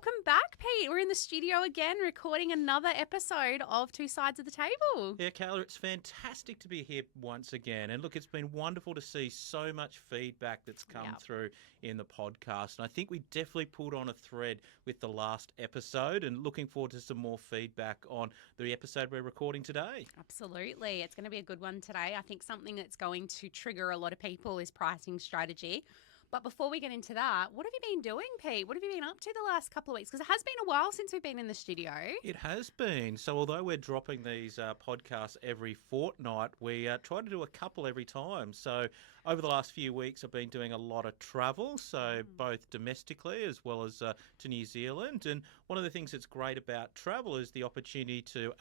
welcome back, Pete. We're in the studio again recording another episode of Two Sides of the Table. Yeah, Kayla, it's fantastic to be here once again. And look, it's been wonderful to see so much feedback that's come through in the podcast. And I think we definitely pulled on a thread with the last episode, and looking forward to some more feedback on the episode we're recording today. Absolutely. It's going to be a good one today. I think something that's going to trigger a lot of people is pricing strategy. But before we get into that, what have you been doing, Pete? What have you been up to the last couple of weeks? Because it has been a while since we've been in the studio. It has been. So although we're dropping these podcasts every fortnight, we try to do a couple every time. So over the last few weeks, I've been doing a lot of travel, so both domestically as well as to New Zealand. And one of the things that's great about travel is the opportunity to,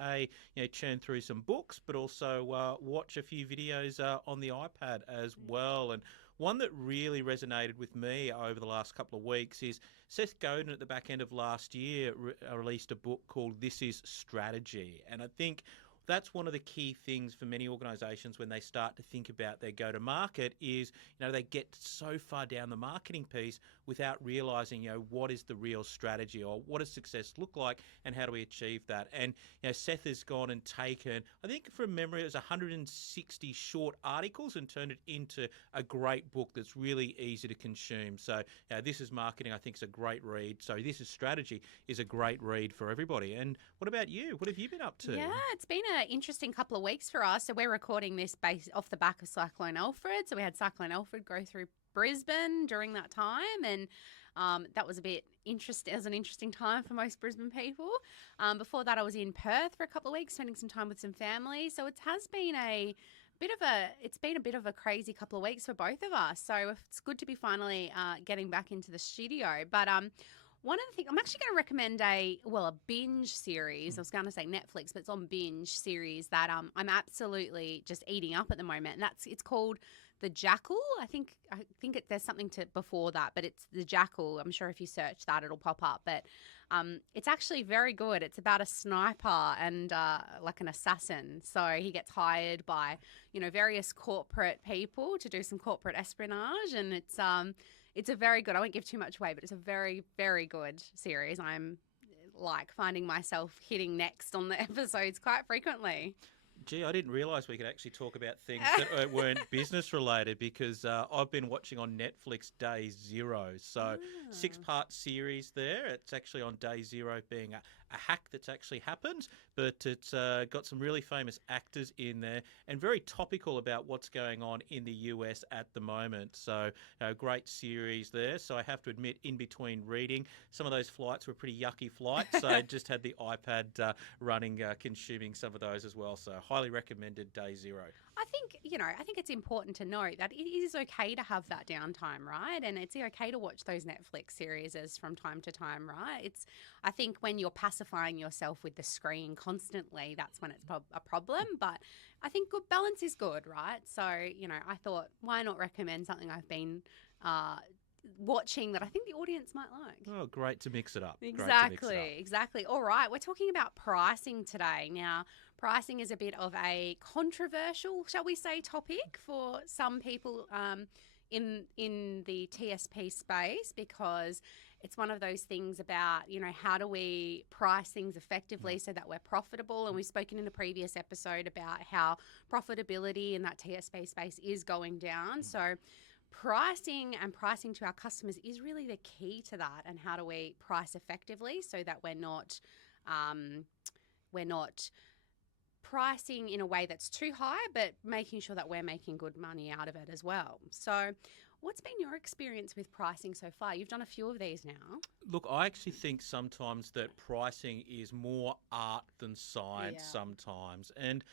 churn through some books, but also watch a few videos on the iPad as well. And one that really resonated with me over the last couple of weeks is Seth Godin at the back end of last year released a book called This Is Strategy. And I think that's one of the key things for many organisations when they start to think about their go-to-market is, they get so far down the marketing piece without realising, what is the real strategy or what does success look like and how do we achieve that? And, Seth has gone and taken, I think from memory, it was 160 short articles and turned it into a great book that's really easy to consume. So This Is Marketing, I think, is a great read. So This Is Strategy is a great read for everybody. And what about you? What have you been up to? Yeah, it's been an interesting couple of weeks for us. So we're recording this based off the back of Cyclone Alfred. So we had Cyclone Alfred go through Brisbane during that time, and that was a bit interesting. It was an interesting time for most Brisbane people. Before that, I was in Perth for a couple of weeks, spending some time with some family. So it has been a bit of a crazy couple of weeks for both of us. So it's good to be finally getting back into the studio. But one of the things, I'm actually going to recommend a binge series. I was going to say Netflix, but it's on binge series that I'm absolutely just eating up at the moment. And it's called The Jackal. I think there's something to before that, but it's The Jackal. I'm sure if you search that, it'll pop up. But it's actually very good. It's about a sniper and like an assassin. So he gets hired by, various corporate people to do some corporate espionage, and it's a very good, I won't give too much away, but it's a very, very good series. I'm finding myself hitting next on the episodes quite frequently. Gee, I didn't realise we could actually talk about things that weren't business related because I've been watching on Netflix Day Zero. So 6-part series there. It's actually on Day Zero being a hack that's actually happened, but it's got some really famous actors in there and very topical about what's going on in the US at the moment. So a great series there. So I have to admit, in between reading, some of those flights were pretty yucky flights. So I just had the iPad running, consuming some of those as well. So highly recommended Day Zero. I think it's important to note that it is okay to have that downtime, right? And it's okay to watch those Netflix series from time to time, right? I think when you're pacifying yourself with the screen constantly, that's when it's a problem. But I think good balance is good, right? So, I thought, why not recommend something I've been watching that I think the audience might like. Oh, great to mix it up. Exactly. All right, we're talking about pricing today. Now, pricing is a bit of a controversial, shall we say, topic for some people in the TSP space because it's one of those things about, how do we price things effectively so that we're profitable? And we've spoken in a previous episode about how profitability in that TSP space is going down. So pricing to our customers is really the key to that, and how do we price effectively so that we're not pricing in a way that's too high, but making sure that we're making good money out of it as well. So what's been your experience with pricing so far? You've done a few of these now. Look, I actually think sometimes that pricing is more art than science sometimes. And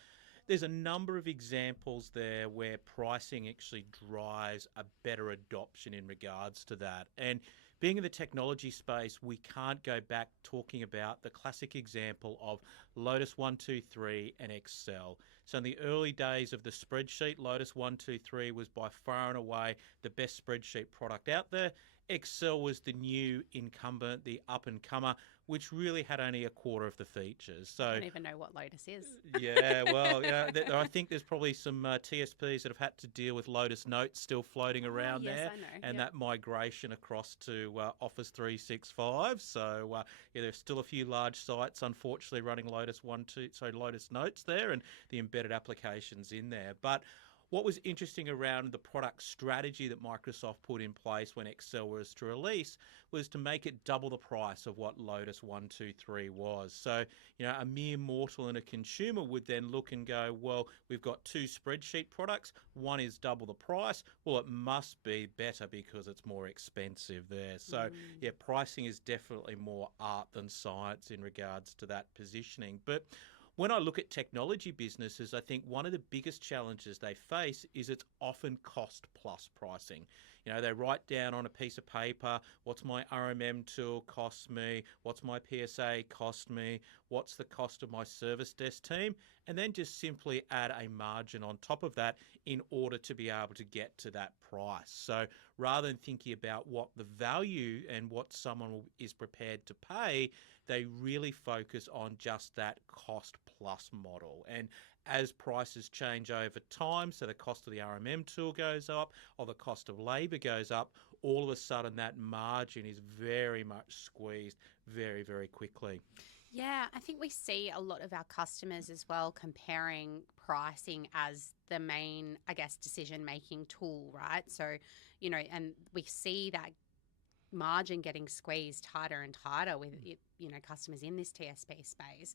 there's a number of examples there where pricing actually drives a better adoption in regards to that. And being in the technology space, we can't go back talking about the classic example of Lotus 123 and Excel. So in the early days of the spreadsheet, Lotus 123 was by far and away the best spreadsheet product out there. Excel was the new incumbent, the up and comer, which really had only a quarter of the features. I So don't even know what Lotus is. yeah, well, I think there's probably some TSPs that have had to deal with Lotus Notes still floating Oh, around yes, there, I know. and Yep. that migration across to Office 365. So yeah, there's still a few large sites, unfortunately, running Lotus Notes there, and the embedded applications in there. But what was interesting around the product strategy that Microsoft put in place when Excel was to release was to make it double the price of what Lotus 123 was. So a mere mortal and a consumer would then look and go, well, we've got two spreadsheet products. One is double the price. Well, it must be better because it's more expensive there. So, yeah, Mm. pricing is definitely more art than science in regards to that positioning. But when I look at technology businesses, I think one of the biggest challenges they face is it's often cost plus pricing. They write down on a piece of paper, what's my RMM tool cost me, what's my PSA cost me, what's the cost of my service desk team, and then just simply add a margin on top of that in order to be able to get to that price. So rather than thinking about what the value and what someone is prepared to pay, they really focus on just that cost plus model. And as prices change over time, so the cost of the RMM tool goes up or the cost of labour goes up, all of a sudden that margin is very much squeezed very, very quickly. Yeah, I think we see a lot of our customers as well comparing pricing as the main, I guess, decision making tool, right? So, and we see that margin getting squeezed tighter and tighter with customers in this TSP space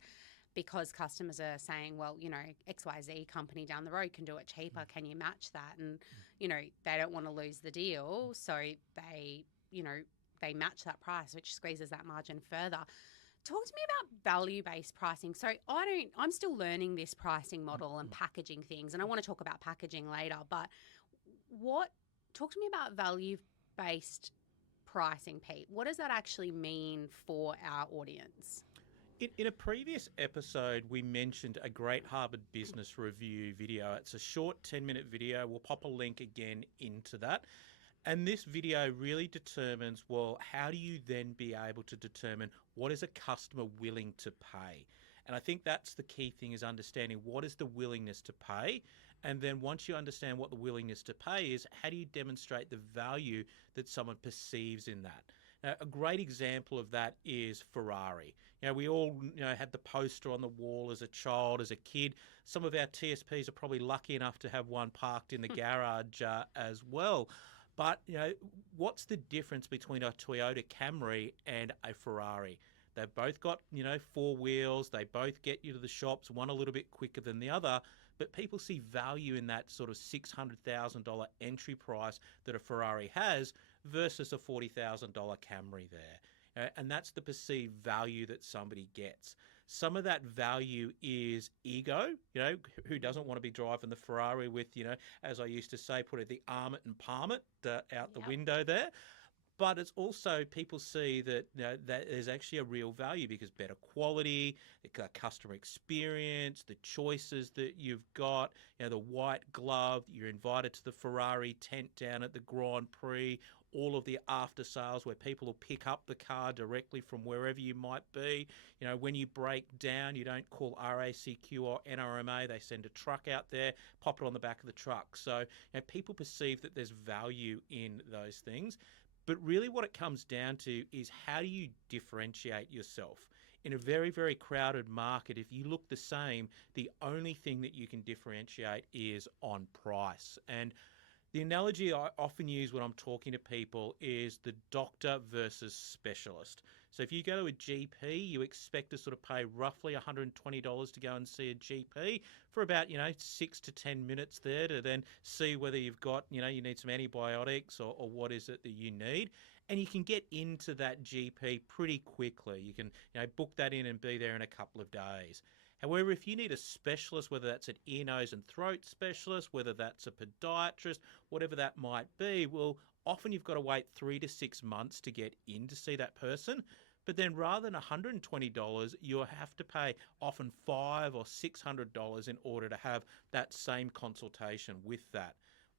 because customers are saying, well, XYZ company down the road can do it cheaper. Can you match that? And, they don't want to lose the deal. So they match that price, which squeezes that margin further. Talk to me about value-based pricing. So I'm still learning this pricing model and packaging things, and I want to talk about packaging later, but talk to me about value-based pricing, Pete. What does that actually mean for our audience? In a previous episode, we mentioned a Great Harvard Business Review video. It's a short 10-minute video. We'll pop a link again into that. And this video really determines, well, how do you then be able to determine what is a customer willing to pay? And I think that's the key thing, is understanding what is the willingness to pay. And then once you understand what the willingness to pay is, how do you demonstrate the value that someone perceives in that? Now, a great example of that is Ferrari. We all had the poster on the wall as a child, as a kid. Some of our TSPs are probably lucky enough to have one parked in the garage as well. But, what's the difference between a Toyota Camry and a Ferrari? They've both got, four wheels. They both get you to the shops, one a little bit quicker than the other. But people see value in that sort of $600,000 entry price that a Ferrari has versus a $40,000 Camry there. And that's the perceived value that somebody gets. Some of that value is ego. Who doesn't want to be driving the Ferrari with, as I used to say, put the arm it and palm it out the window there. But it's also, people see that that there's actually a real value because better quality, the customer experience, the choices that you've got, the white glove, you're invited to the Ferrari tent down at the Grand Prix, all of the after sales where people will pick up the car directly from wherever you might be. When you break down, you don't call RACQ or NRMA. They send a truck out there, pop it on the back of the truck. So people perceive that there's value in those things. But really what it comes down to is, how do you differentiate yourself? In a very, very crowded market, if you look the same, the only thing that you can differentiate is on price. And the analogy I often use when I'm talking to people is the doctor versus specialist. So if you go to a GP, you expect to sort of pay roughly $120 to go and see a GP for about, 6 to 10 minutes there to then see whether you've got, you need some antibiotics or what is it that you need. And you can get into that GP pretty quickly. You can, book that in and be there in a couple of days. However, if you need a specialist, whether that's an ear, nose and throat specialist, whether that's a podiatrist, whatever that might be, well, often you've got to wait 3 to 6 months to get in to see that person. But then rather than $120, you'll have to pay often $500 or $600 in order to have that same consultation with that.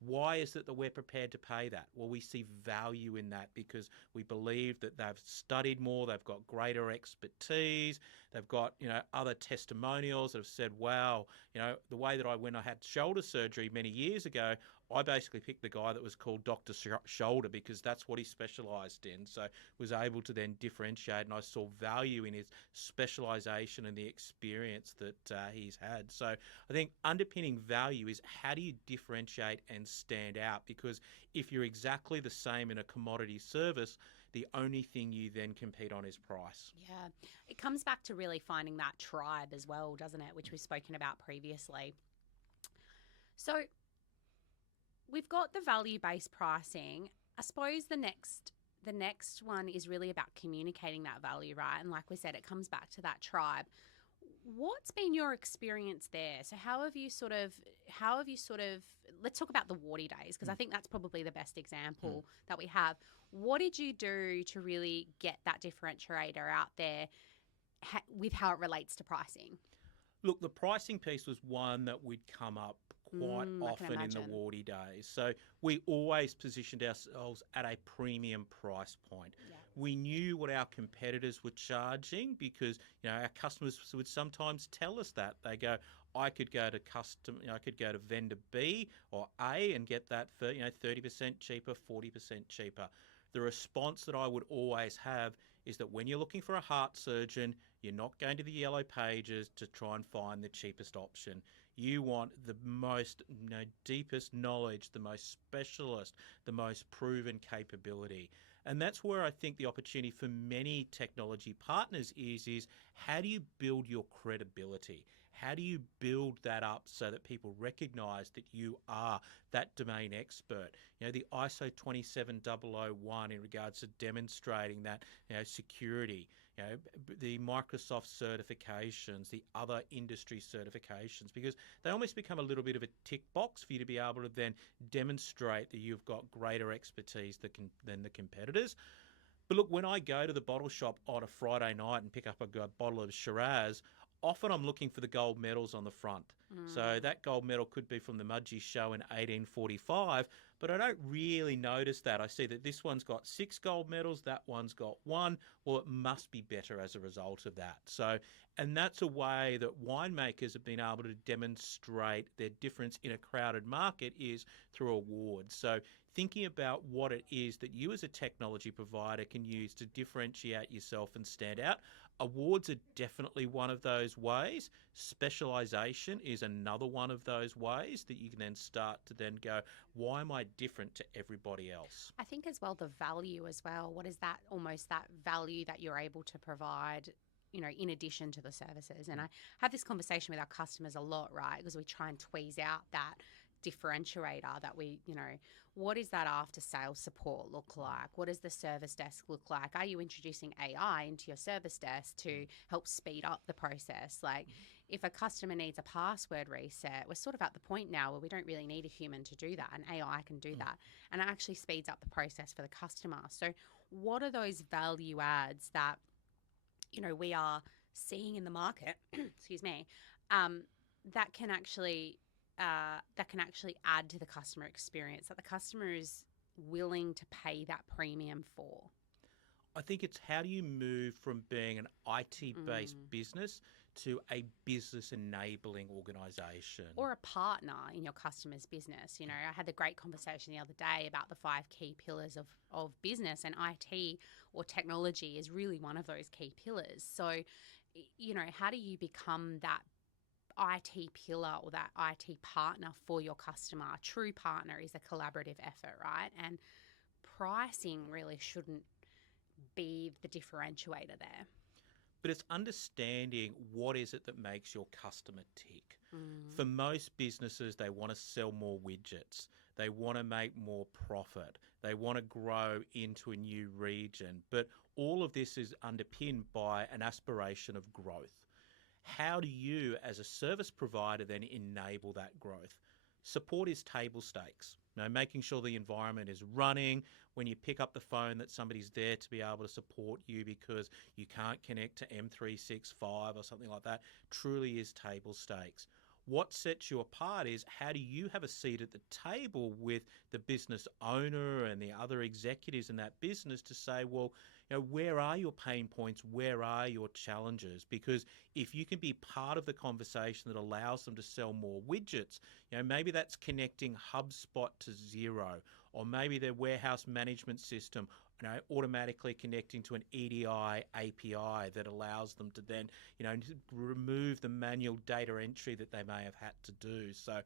Why is it that we're prepared to pay that? Well, we see value in that because we believe that they've studied more, they've got greater expertise, they've got, other testimonials that have said, wow, the way that when I had shoulder surgery many years ago, I basically picked the guy that was called Dr. Shoulder because that's what he specialised in. So was able to then differentiate, and I saw value in his specialisation and the experience that he's had. So I think underpinning value is how do you differentiate and stand out? Because if you're exactly the same in a commodity service, the only thing you then compete on is price. Yeah. It comes back to really finding that tribe as well, doesn't it? Which we've spoken about previously. So we've got the value-based pricing. I suppose the next one is really about communicating that value, right? And like we said, it comes back to that tribe. What's been your experience there? So how have you sort of let's talk about the Warty days, because I think that's probably the best example that we have. What did you do to really get that differentiator out there with how it relates to pricing? Look, the pricing piece was one that we'd come up quite often in the Warty days. So we always positioned ourselves at a premium price point. Yeah. We knew what our competitors were charging because, our customers would sometimes tell us that. They go, I could go to vendor B or A and get that for, 30% cheaper, 40% cheaper. The response that I would always have is that when you're looking for a heart surgeon, you're not going to the yellow pages to try and find the cheapest option. You want the most, deepest knowledge, the most specialist, the most proven capability. And that's where I think the opportunity for many technology partners is how do you build your credibility? How do you build that up so that people recognize that you are that domain expert? The ISO 27001 in regards to demonstrating that, security, the Microsoft certifications, the other industry certifications, because they almost become a little bit of a tick box for you to be able to then demonstrate that you've got greater expertise than the competitors. But look, when I go to the bottle shop on a Friday night and pick up a bottle of Shiraz, often I'm looking for the gold medals on the front. So that gold medal could be from the Mudgee show in 1845, but I don't really notice that. I see that this one's got 6 gold medals, that one's got 1. Well, it must be better as a result of that. So, and that's a way that winemakers have been able to demonstrate their difference in a crowded market is through awards. So thinking about what it is that you as a technology provider can use to differentiate yourself and stand out. Awards are definitely one of those ways. Specialization is another one of those ways that you can then start to then go, why am I different to everybody else? I think as well the value as well. What is that almost that value that you're able to provide, in addition to the services? And I have this conversation with our customers a lot, right? Because we try and tweeze out that differentiator that we, what does that after sales support look like? What does the service desk look like? Are you introducing AI into your service desk to help speed up the process? Like if a customer needs a password reset, we're sort of at the point now where we don't really need a human to do that, and AI can do that. And it actually speeds up the process for the customer. So what are those value adds that, we are seeing in the market, excuse me, that can actually add to the customer experience, that the customer is willing to pay that premium for? I think it's how do you move from being an IT-based business to a business-enabling organisation. Or a partner in your customer's business. I had a great conversation the other day about the 5 key pillars of business, and IT or technology is really one of those key pillars. So, how do you become that IT pillar or that IT partner for your customer? A true partner is a collaborative effort, right? And pricing really shouldn't be the differentiator there. But it's understanding what is it that makes your customer tick. For most businesses, they want to sell more widgets. They want to make more profit. They want to grow into a new region. But all of this is underpinned by an aspiration of growth. How do you, as a service provider, then enable that growth? Support is table stakes. Making sure the environment is running. When you pick up the phone, that somebody's there to be able to support you because you can't connect to M365 or something like that, truly is table stakes. what sets you apart is how do you have a seat at the table with the business owner and the other executives in that business to say, well, where are your pain points? Where are your challenges? Because if you can be part of the conversation that allows them to sell more widgets, maybe that's connecting HubSpot to Xero, or maybe their warehouse management system, automatically connecting to an EDI API that allows them to then, remove the manual data entry that they may have had to do. So,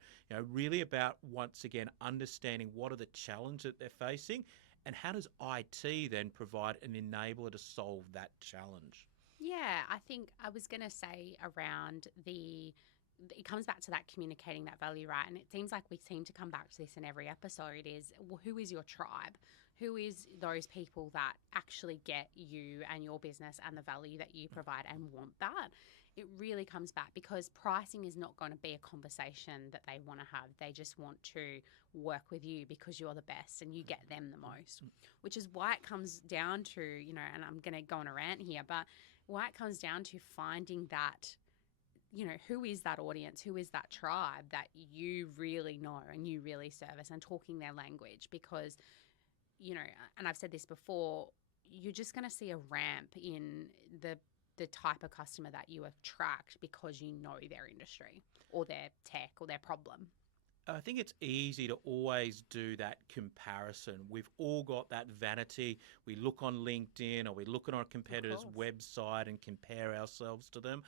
really about, once again, understanding what are the challenges that they're facing and how does IT then provide an enabler to solve that challenge? Yeah, I think I was going to say around it comes back to that communicating that value, right? And it seems like we seem to come back to this in every episode is, well, who is your tribe? Who is those people that actually get you and your business and the value that you provide and want that? It really comes back because pricing is not going to be a conversation that they want to have. They just want to work with you because you're the best and you get them the most, which is why it comes down to, and I'm going to go on a rant here, but why it comes down to finding that, who is that audience, who is that tribe that you really know and you really service, and talking their language because, and I've said this before, you're just going to see a ramp in the type of customer that you attract because you know their industry or their tech or their problem. I think it's easy to always do that comparison. We've all got that vanity. We look on LinkedIn or we look at our competitor's website and compare ourselves to them.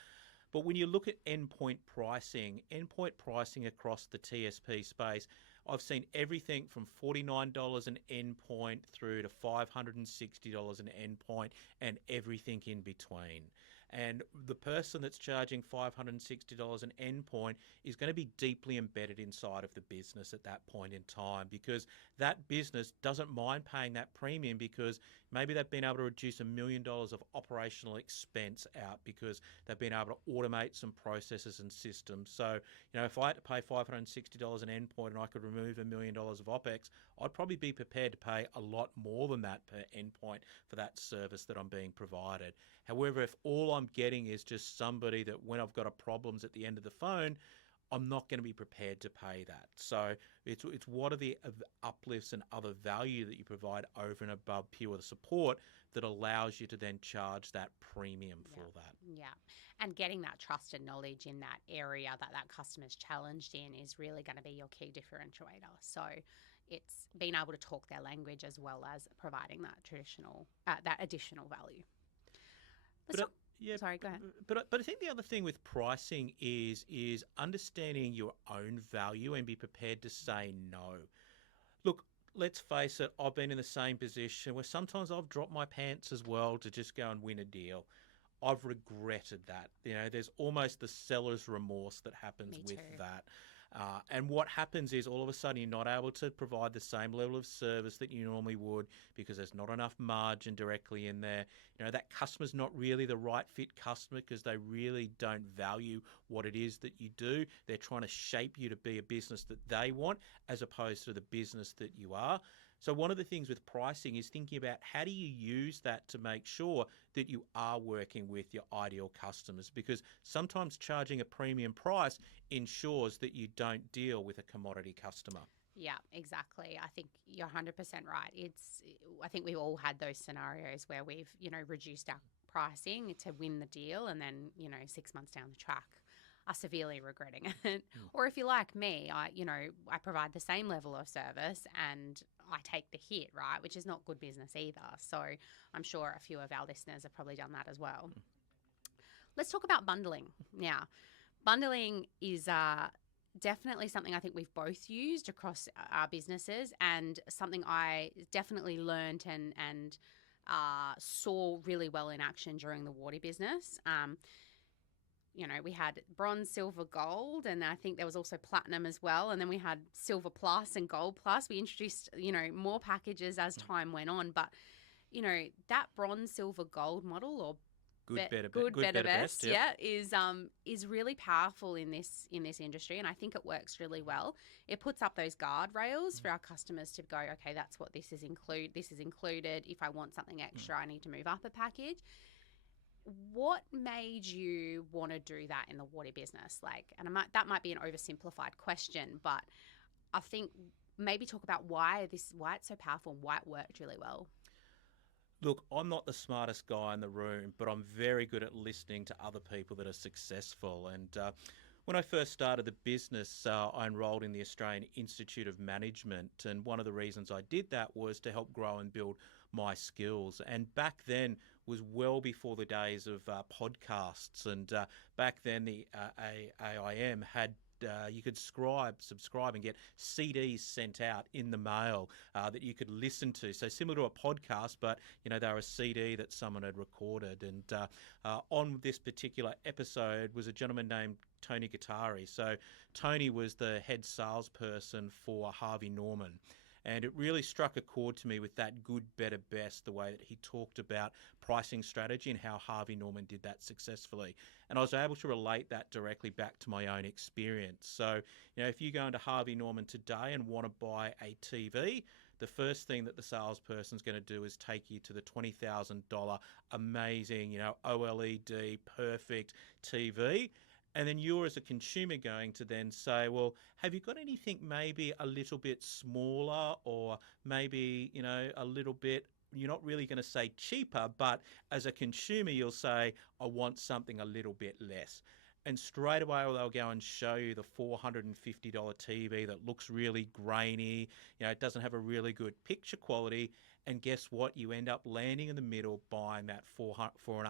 But when you look at endpoint pricing across the TSP space, I've seen everything from $49 an endpoint through to $560 an endpoint and everything in between. And the person that's charging $560 an endpoint is going to be deeply embedded inside of the business at that point in time, because that business doesn't mind paying that premium because maybe they've been able to reduce $1 million of operational expense out because they've been able to automate some processes and systems. So, if I had to pay $560 an endpoint and I could remove $1 million of OPEX, I'd probably be prepared to pay a lot more than that per endpoint for that service that I'm being provided. However, if all I'm getting is just somebody that when I've got a problems at the end of the phone, I'm not going to be prepared to pay that. So it's what are the uplifts and other value that you provide over and above pure support that allows you to then charge that premium for that. Yeah. And getting that trusted knowledge in that area that customer's challenged in is really going to be your key differentiator. So it's being able to talk their language as well as providing that additional value. Sorry, go ahead. But I think the other thing with pricing is understanding your own value and be prepared to say no. Look, let's face it, I've been in the same position where sometimes I've dropped my pants as well to just go and win a deal. I've regretted that. There's almost the seller's remorse that happens with that. And what happens is all of a sudden you're not able to provide the same level of service that you normally would because there's not enough margin directly in there. That customer's not really the right fit customer because they really don't value what it is that you do. They're trying to shape you to be a business that they want as opposed to the business that you are. So one of the things with pricing is thinking about how do you use that to make sure that you are working with your ideal customers, because sometimes charging a premium price ensures that you don't deal with a commodity customer. Yeah, exactly. I think you're 100% right. I think we've all had those scenarios where we've, reduced our pricing to win the deal and then, 6 months down the track are severely regretting it. Or if you're like me, I provide the same level of service and I take the hit, right, which is not good business either. So I'm sure a few of our listeners have probably done that as well. Let's talk about bundling now. Bundling is definitely something I think we've both used across our businesses, and something I definitely learned and saw really well in action during the water business. We had bronze, silver, gold, and I think there was also platinum as well. And then we had silver plus and gold plus. We introduced, more packages as time went on. But, that bronze, silver, gold model, or good, better, best, is really powerful in this industry, and I think it works really well. It puts up those guardrails for our customers to go, okay, that's what this is included. If I want something extra, I need to move up a package. what made you want to do that in the water business? Like, and that might be an oversimplified question, but I think maybe talk about why it's so powerful and why it worked really well. Look, I'm not the smartest guy in the room, but I'm very good at listening to other people that are successful. And when I first started the business, I enrolled in the Australian Institute of Management. And one of the reasons I did that was to help grow and build my skills. And back then was well before the days of podcasts. And back then, the AIM had you could subscribe and get CDs sent out in the mail that you could listen to. So similar to a podcast, but they were a CD that someone had recorded. And on this particular episode was a gentleman named Tony Guattari. So Tony was the head salesperson for Harvey Norman. And it really struck a chord to me with that good, better, best, the way that he talked about pricing strategy and how Harvey Norman did that successfully. And I was able to relate that directly back to my own experience. So, if you go into Harvey Norman today and want to buy a TV, the first thing that the salesperson's going to do is take you to the $20,000 amazing, OLED, perfect TV. And then you're, as a consumer, going to then say, well, have you got anything maybe a little bit smaller or maybe, a little bit, you're not really going to say cheaper, but as a consumer, you'll say, I want something a little bit less. And straight away, they'll go and show you the $450 TV that looks really grainy. It doesn't have a really good picture quality. And guess what? You end up landing in the middle buying that $4,500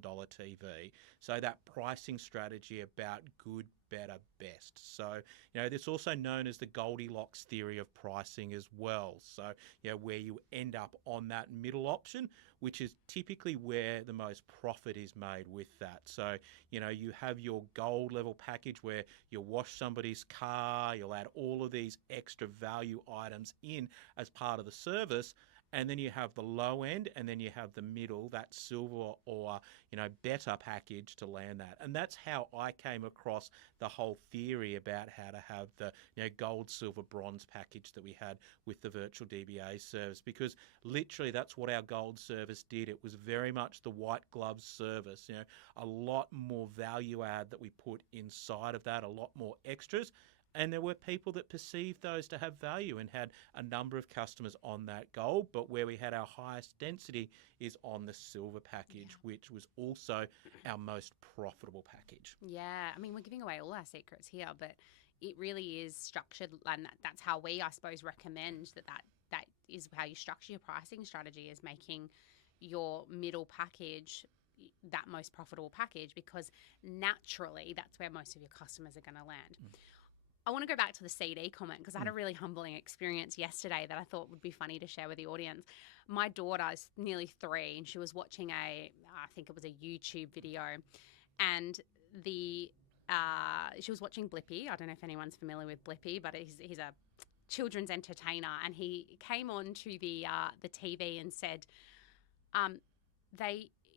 TV. So that pricing strategy about good, better, best. So, it's also known as the Goldilocks theory of pricing as well. So, where you end up on that middle option, which is typically where the most profit is made with that. So, you have your gold level package where you'll wash somebody's car, you'll add all of these extra value items in as part of the service. And then you have the low end, and then you have the middle, that silver or, better package to land that. And that's how I came across the whole theory about how to have the, gold, silver, bronze package that we had with the virtual DBA service, because literally that's what our gold service did. It was very much the white glove service, a lot more value add that we put inside of that, a lot more extras. And there were people that perceived those to have value and had a number of customers on that gold. But where we had our highest density is on the silver package, which was also our most profitable package. Yeah, I mean, we're giving away all our secrets here, but it really is structured, and that's how we, I suppose, recommend that is how you structure your pricing strategy, is making your middle package that most profitable package, because naturally that's where most of your customers are going to land. I want to go back to the CD comment, because I had a really humbling experience yesterday that I thought would be funny to share with the audience. My daughter is nearly 3, and she was watching I think it was a YouTube video, and she was watching Blippi. I don't know if anyone's familiar with Blippi, but he's a children's entertainer, and he came on to the TV and said,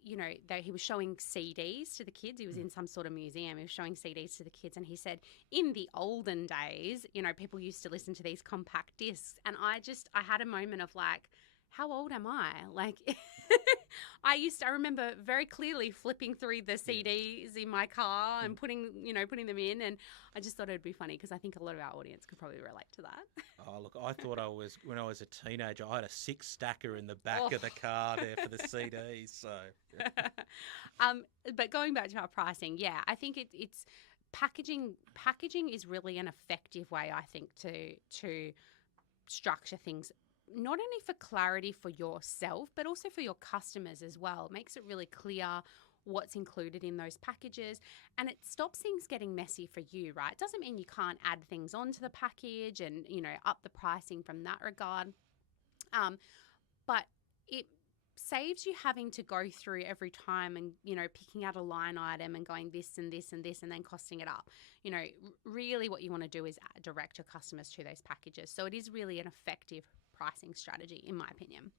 he was showing CDs to the kids. He was in some sort of museum. He was showing CDs to the kids, and he said, in the olden days, people used to listen to these compact discs. And I had a moment of like, how old am I? Like, I remember very clearly flipping through the CDs in my car and putting them in. And I just thought it'd be funny, because I think a lot of our audience could probably relate to that. Oh, look, I thought when I was a teenager, I had a 6-stacker in the back of the car there for the CDs. So, yeah. But going back to our pricing, yeah, I think it's packaging. Packaging is really an effective way, I think, to structure things, not only for clarity for yourself, but also for your customers as well. It makes it really clear what's included in those packages, and it stops things getting messy for you, right? It doesn't mean you can't add things onto the package and, up the pricing from that regard. But it saves you having to go through every time and, picking out a line item and going this and this and this and then costing it up. Really what you want to do is direct your customers to those packages. So it is really an effective pricing strategy, in my opinion.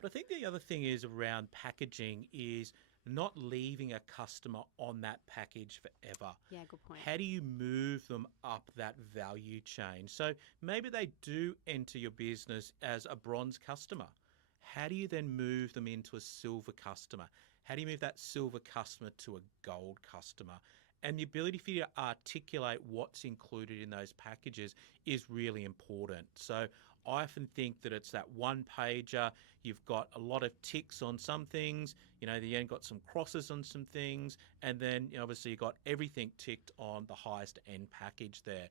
But I think the other thing is around packaging is not leaving a customer on that package forever. Yeah, good point. How do you move them up that value chain? So maybe they do enter your business as a bronze customer. How do you then move them into a silver customer? How do you move that silver customer to a gold customer? And the ability for you to articulate what's included in those packages is really important. So I often think that it's that one pager. You've got a lot of ticks on some things, the end got some crosses on some things, and then obviously you've got everything ticked on the highest end package there.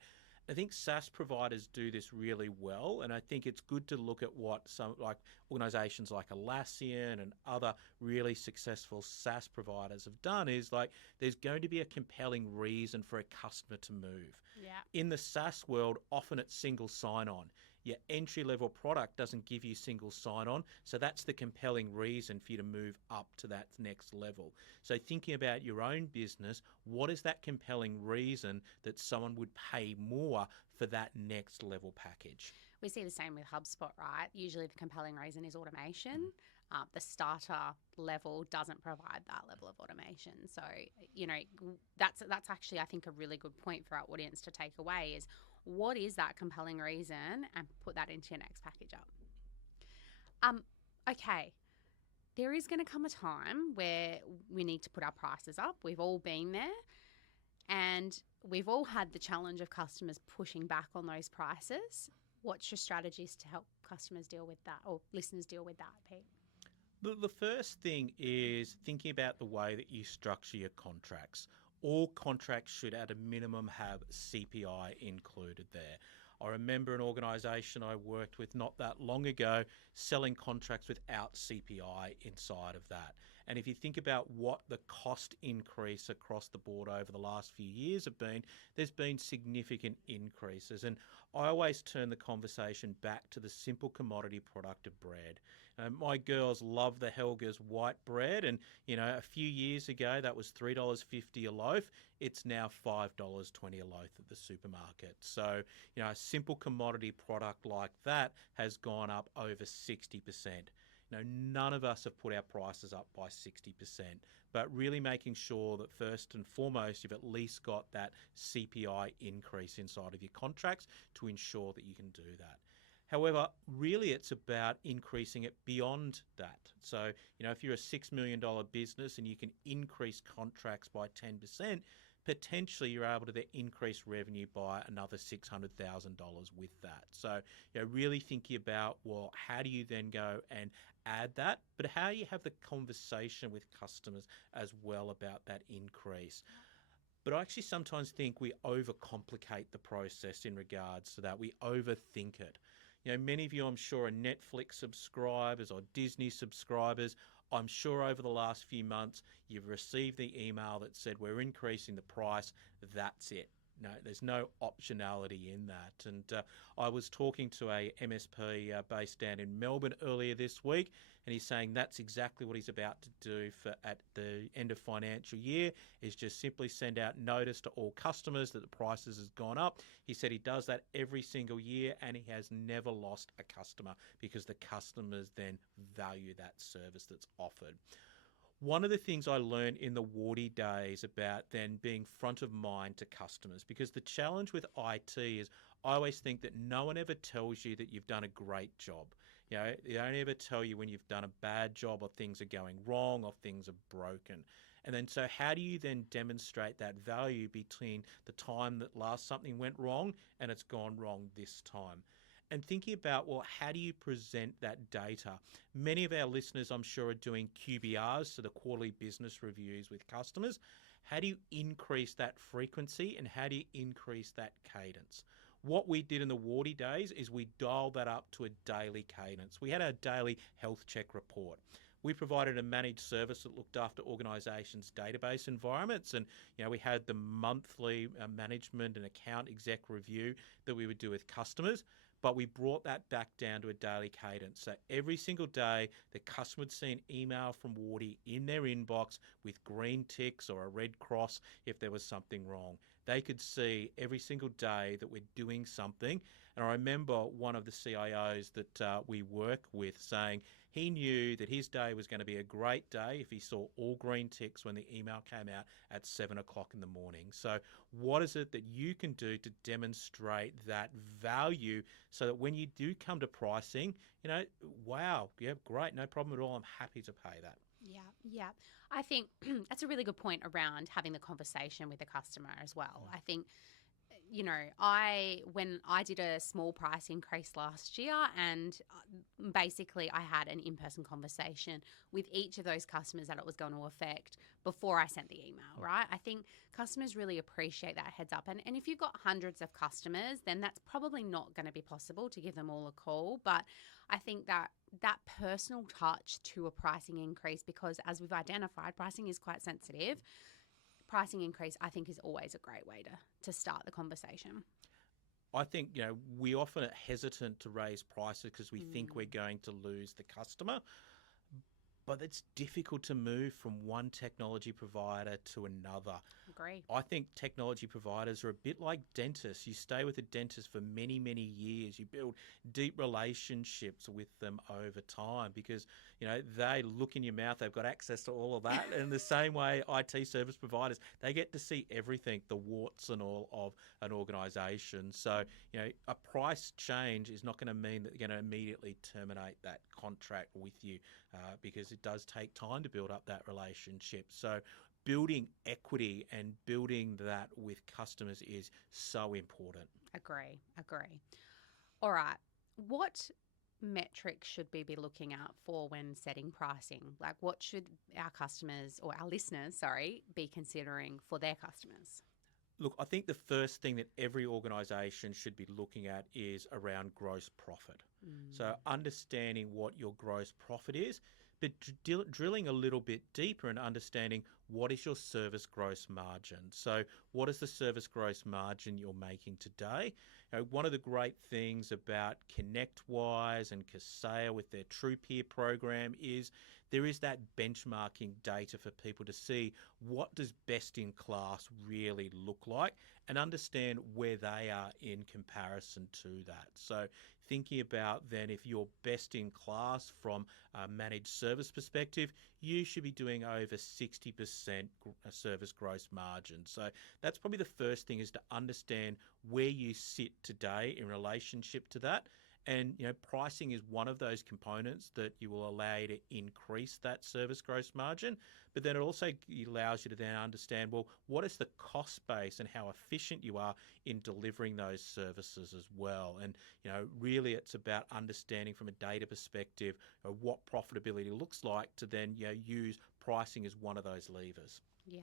I think SaaS providers do this really well, and I think it's good to look at what some like organizations like Atlassian and other really successful SaaS providers have done is like there's going to be a compelling reason for a customer to move. Yeah. In the SaaS world, often it's single sign-on. Your entry-level product doesn't give you single sign-on, so that's the compelling reason for you to move up to that next level. So thinking about your own business, what is that compelling reason that someone would pay more for that next level package? We see the same with HubSpot, right? Usually the compelling reason is automation. The starter level doesn't provide that level of automation. So, that's actually, I think, a really good point for our audience to take away is what is that compelling reason and put that into your next package up. Okay. There is going to come a time where we need to put our prices up. We've all been there. And we've all had the challenge of customers pushing back on those prices. What's your strategies to help customers deal with that or listeners deal with that, Pete? The first thing is thinking about the way that you structure your contracts. All contracts should at a minimum have CPI included there. I remember an organisation I worked with not that long ago selling contracts without CPI inside of that. And if you think about what the cost increase across the board over the last few years have been, there's been significant increases. And I always turn the conversation back to the simple commodity product of bread. My girls love the Helga's white bread, and a few years ago that was $3.50 a loaf. It's now $5.20 a loaf at the supermarket. So a simple commodity product like that has gone up over 60%. None of us have put our prices up by 60%, but really making sure that first and foremost, you've at least got that CPI increase inside of your contracts to ensure that you can do that. However, really it's about increasing it beyond that. So, if you're a $6 million business and you can increase contracts by 10%, potentially you're able to then increase revenue by another $600,000 with that. So, really thinking about, well, how do you then go and add that, but how you have the conversation with customers as well about that increase. But I actually sometimes think we overcomplicate the process in regards to that. We overthink it. Many of you, I'm sure, are Netflix subscribers or Disney subscribers. I'm sure over the last few months, you've received the email that said, we're increasing the price. That's it. No, there's no optionality in that. And I was talking to a MSP based down in Melbourne earlier this week, and he's saying that's exactly what he's about to do at the end of financial year, is just simply send out notice to all customers that the prices has gone up. He said he does that every single year, and he has never lost a customer because the customers then value that service that's offered. One of the things I learned in the Wardy days about then being front of mind to customers, because the challenge with IT is I always think that no one ever tells you that you've done a great job. They only ever tell you when you've done a bad job or things are going wrong or things are broken. And then so how do you then demonstrate that value between the time that last something went wrong and it's gone wrong this time? And thinking about, well, how do you present that data? Many of our listeners, I'm sure, are doing QBRs, so the quarterly business reviews with customers. How do you increase that frequency and how do you increase that cadence? What we did in the Wardy days is we dialed that up to a daily cadence. We had our daily health check report. We provided a managed service that looked after organisations' database environments, and we had the monthly management and account exec review that we would do with customers. But we brought that back down to a daily cadence. So every single day, the customer would see an email from Wardy in their inbox with green ticks or a red cross if there was something wrong. They could see every single day that we're doing something. And I remember one of the CIOs that we work with saying he knew that his day was going to be a great day if he saw all green ticks when the email came out at 7 o'clock in the morning. So what is it that you can do to demonstrate that value so that when you do come to pricing, wow, yeah, great, no problem at all, I'm happy to pay that. Yeah, yeah. I think that's a really good point around having the conversation with the customer as well. I think when I did a small price increase last year, and basically I had an in-person conversation with each of those customers that it was going to affect before I sent the email, right? I think customers really appreciate that heads up. And if you've got hundreds of customers, then that's probably not going to be possible to give them all a call. But I think that personal touch to a pricing increase, because as we've identified, pricing is quite sensitive. Pricing increase, I think, is always a great way to start the conversation. I think, we often are hesitant to raise prices because we think we're Mm, going to lose the customer. But it's difficult to move from one technology provider to another. agree. I think technology providers are a bit like dentists. You stay with a dentist for many, many years. You build deep relationships with them over time because, they look in your mouth. They've got access to all of that. And the same way IT service providers, they get to see everything, the warts and all of an organisation. So, a price change is not going to mean that you're going to immediately terminate that contract with you because it does take time to build up that relationship. So building equity and building that with customers is so important. Agree. Agree. All right. What metrics should we be looking out for when setting pricing? Like, what should our customers, or our listeners, sorry, be considering for their customers? Look, I think the first thing that every organisation should be looking at is around gross profit. So Mm, understanding what your gross profit is, but drilling a little bit deeper and understanding what is your service gross margin. So what is the service gross margin you're making today? One of the great things about ConnectWise and Kaseya with their True Peer program is there is that benchmarking data for people to see what does best in class really look like and understand where they are in comparison to that. So thinking about then if you're best in class from a managed service perspective, you should be doing over 60% service gross margin. So that's probably the first thing, is to understand where you sit today in relationship to that. And pricing is one of those components that you will allow you to increase that service gross margin. But then it also allows you to then understand, well, what is the cost base and how efficient you are in delivering those services as well. And really it's about understanding from a data perspective what profitability looks like to then use pricing as one of those levers. yeah.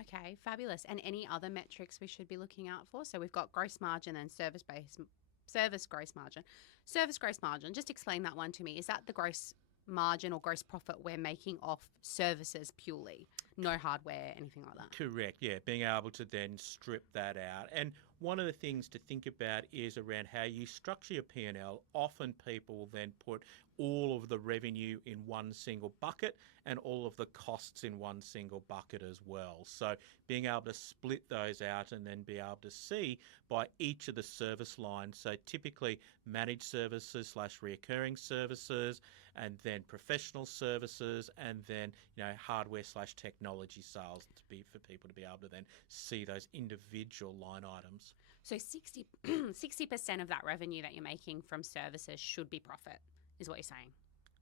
Okay. Fabulous. And any other metrics we should be looking out for? So we've got gross margin and service gross margin. Service gross margin. Just explain that one to me. Is that the gross margin or gross profit we're making off services purely? No hardware, anything like that. Correct, yeah, being able to then strip that out. And one of the things to think about is around how you structure your P&L. Often people will then put all of the revenue in one single bucket and all of the costs in one single bucket as well. So being able to split those out and then be able to see by each of the service lines. So typically managed services / recurring services, and then professional services, and then hardware / technology sales for people to be able to then see those individual line items. So 60% of that revenue that you're making from services should be profit, is what you're saying.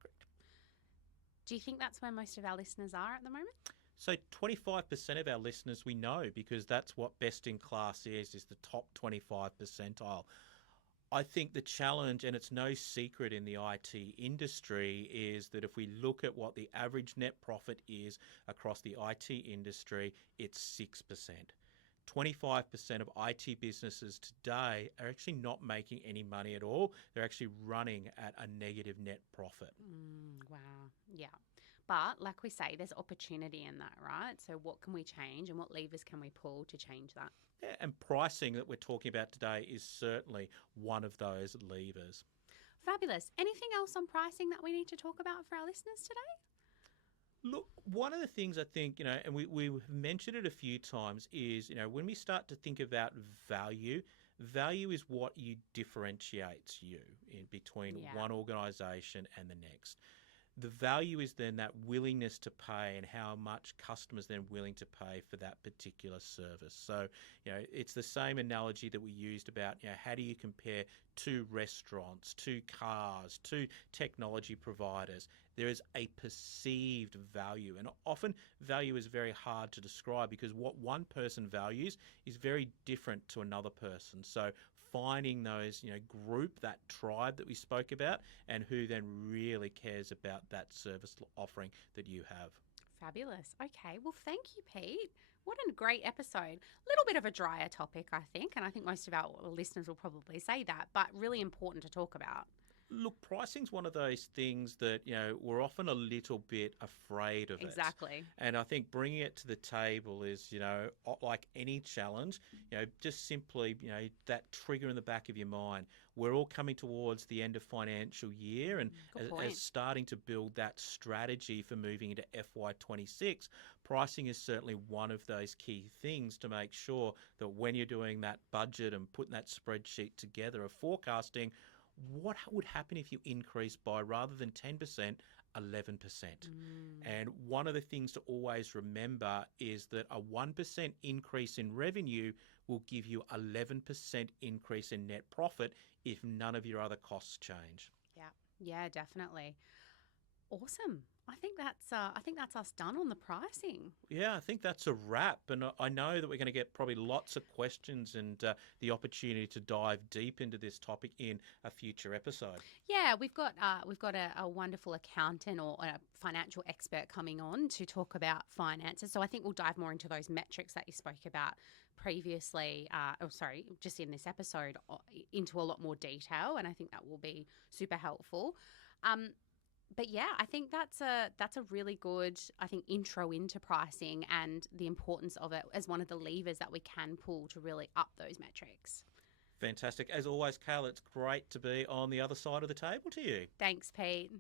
Correct. Do you think that's where most of our listeners are at the moment? So 25% of our listeners we know, because that's what best in class is the top 25 percentile. I think the challenge, and it's no secret in the IT industry, is that if we look at what the average net profit is across the IT industry, it's 6%. 25% of IT businesses today are actually not making any money at all. They're actually running at a negative net profit. Wow. Yeah. But like we say, there's opportunity in that, right? So what can we change and what levers can we pull to change that? Yeah, and pricing that we're talking about today is certainly one of those levers. Fabulous. Anything else on pricing that we need to talk about for our listeners today? Look, one of the things I think, and we mentioned it a few times, is, when we start to think about value, value is what you differentiates you in between Yeah. one organisation and the next. the value is then that willingness to pay and how much customers then willing to pay for that particular service. So, it's the same analogy that we used about, how do you compare two restaurants, two cars, two technology providers? There is a perceived value, and often value is very hard to describe because what one person values is very different to another person. So finding those, group, that tribe that we spoke about, and who then really cares about that service offering that you have. Fabulous. Okay. Well, thank you, Pete. What a great episode. A little bit of a drier topic, I think, and I think most of our listeners will probably say that, but really important to talk about. Look, pricing's one of those things that, we're often a little bit afraid of it. Exactly. And I think bringing it to the table is, like any challenge, just simply, that trigger in the back of your mind. We're all coming towards the end of financial year and as starting to build that strategy for moving into FY26. Pricing is certainly one of those key things to make sure that when you're doing that budget and putting that spreadsheet together of forecasting, what would happen if you increase by, rather than 10%, 11%? And one of the things to always remember is that a 1% increase in revenue will give you 11% increase in net profit if none of your other costs change. Yeah, definitely. Awesome. I think that's us done on the pricing. Yeah, I think that's a wrap. And I know that we're going to get probably lots of questions and the opportunity to dive deep into this topic in a future episode. Yeah, we've got a wonderful accountant or a financial expert coming on to talk about finances. So I think we'll dive more into those metrics that you spoke about previously, just in this episode, into a lot more detail. And I think that will be super helpful. But yeah, I think that's a really good, intro into pricing and the importance of it as one of the levers that we can pull to really up those metrics. Fantastic. As always, Kayla, it's great to be on the other side of the table to you. Thanks, Pete.